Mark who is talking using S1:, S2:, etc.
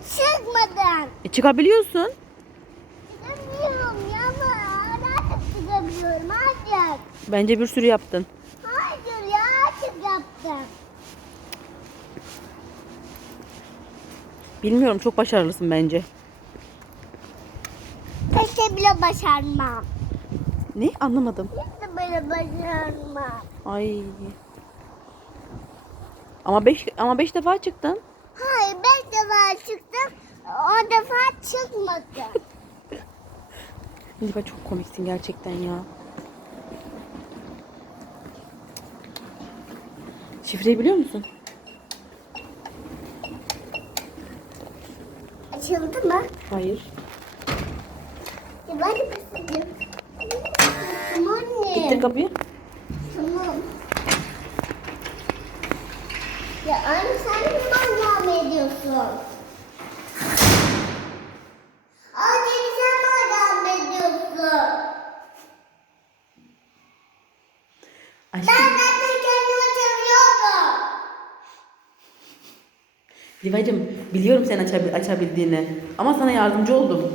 S1: çıkmadın çıkmadın.
S2: E, çıkabiliyorsun.
S1: Çıkamıyorum ya ama artık çıkabiliyorum artık.
S2: Bence bir sürü yaptın.
S1: Hayır ya artık yaptım.
S2: Bilmiyorum çok başarılısın bence.
S1: Peki bile başarmam.
S2: Ne? Anlamadım.
S1: De böyle başarmam.
S2: Ay. Ama beş ama beş defa çıktın.
S1: Hayır beş defa çıktım. O defa çıkmadı.
S2: Nilüfer çok komiksin gerçekten ya. Şifreyi biliyor musun?
S1: Açıldı mı?
S2: Hayır.
S1: Ya ben de kısacağım. Tamam anne.
S2: İttir kapıyı.
S1: Tamam. Ya anne sen devam ediyorsun? Anne sen mi devam ediyorsun?
S2: Aşkım.
S1: Ben zaten kendimi seviyorum.
S2: Livacım biliyorum sen açabil- açabildiğini. Ama sana yardımcı oldum.